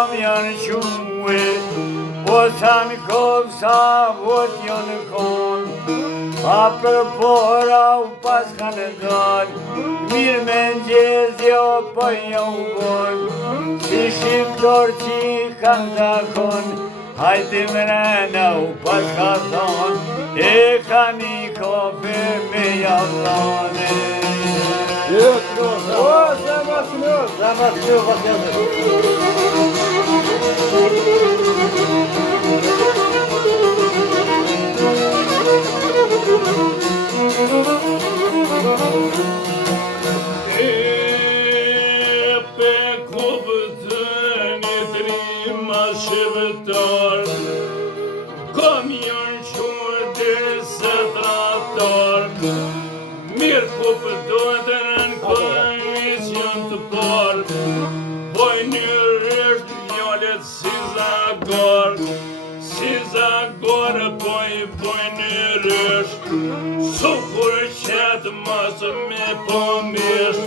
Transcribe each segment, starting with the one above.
kom janë quë, po sa në kovë sa vot janë konë, a për pora u pas kanë dalë, mirë me ngjez jo po jo vonë, si shqiptor që kanë zakon, hajde mrena u pas ka thonë, e ka një kofe me jallane. Shqiptar, kom janë qurë dise traktar, mirë kuptojnë në komisión të parë, boj një rështë njallet si zagar, boj një rështë, sukur qëtë masë me pomisht,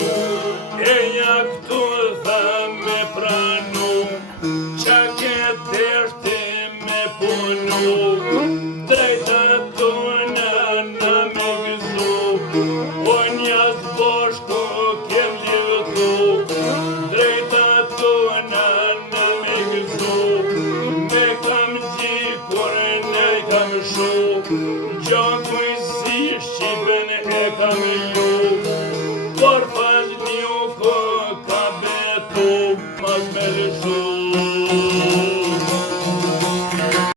e ja këtu tha me pranu, deshti me punu, drejta tona në me gëzu, o njës boshku kem livëtu, drejta tona në me gëzu, me kam gjikur ne kam shu, gjakuj si Shqipen e kam